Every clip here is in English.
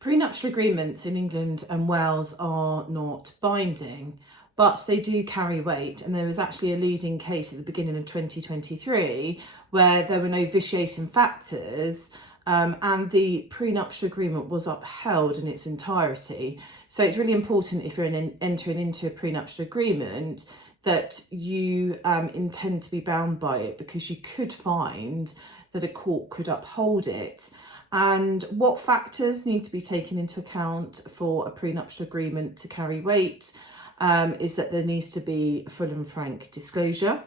Prenuptial agreements in England and Wales are not binding, but they do carry weight. And there was actually a leading case at the beginning of 2023 where there were no vitiating factors, and the prenuptial agreement was upheld in its entirety. So it's really important, if you're entering into a prenuptial agreement, that you intend to be bound by it, because you could find that a court could uphold it. And what factors need to be taken into account for a prenuptial agreement to carry weight is that there needs to be full and frank disclosure.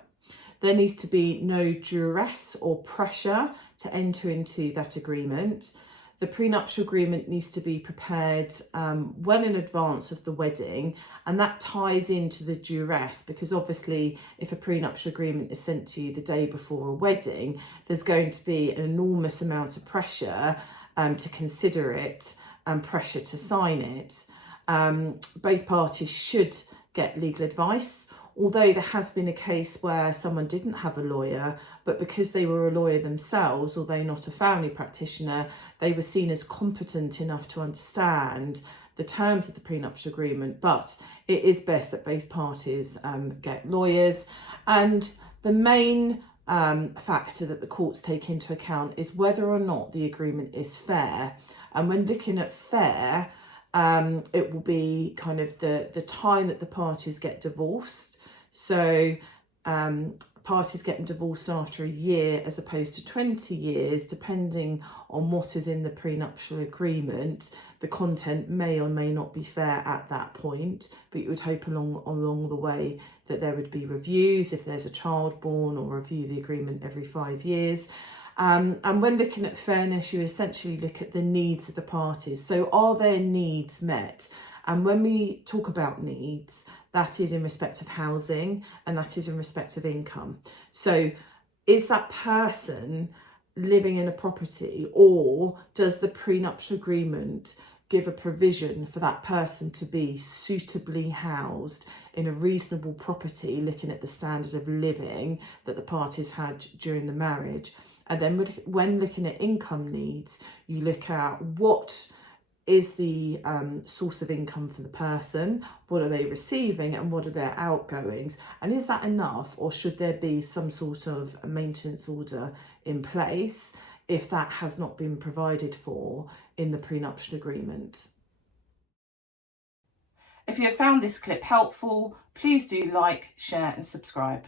There needs to be no duress or pressure to enter into that agreement. The prenuptial agreement needs to be prepared well in advance of the wedding, and that ties into the duress, because obviously if a prenuptial agreement is sent to you the day before a wedding, there's going to be an enormous amount of pressure to consider it and pressure to sign it. Both parties should get legal advice. Although there has been a case where someone didn't have a lawyer, but because they were a lawyer themselves, although not a family practitioner, they were seen as competent enough to understand the terms of the prenuptial agreement. But it is best that both parties get lawyers. And the main factor that the courts take into account is whether or not the agreement is fair. And when looking at fair, it will be kind of the time that the parties get divorced. So parties getting divorced after a year as opposed to 20 years, depending on what is in the prenuptial agreement, the content may or may not be fair at that point, but you would hope along the way that there would be reviews if there's a child born, or review the agreement every 5 years. And when looking at fairness, you essentially look at the needs of the parties. So are their needs met? And when we talk about needs, that is in respect of housing, and that is in respect of income. So is that person living in a property, or does the prenuptial agreement give a provision for that person to be suitably housed in a reasonable property, looking at the standard of living that the parties had during the marriage? And then when looking at income needs, you look at what is the source of income for the person, what are they receiving, and what are their outgoings, and is that enough, or should there be some sort of a maintenance order in place if that has not been provided for in the prenuptial agreement. If you have found this clip helpful, please do like, share and subscribe.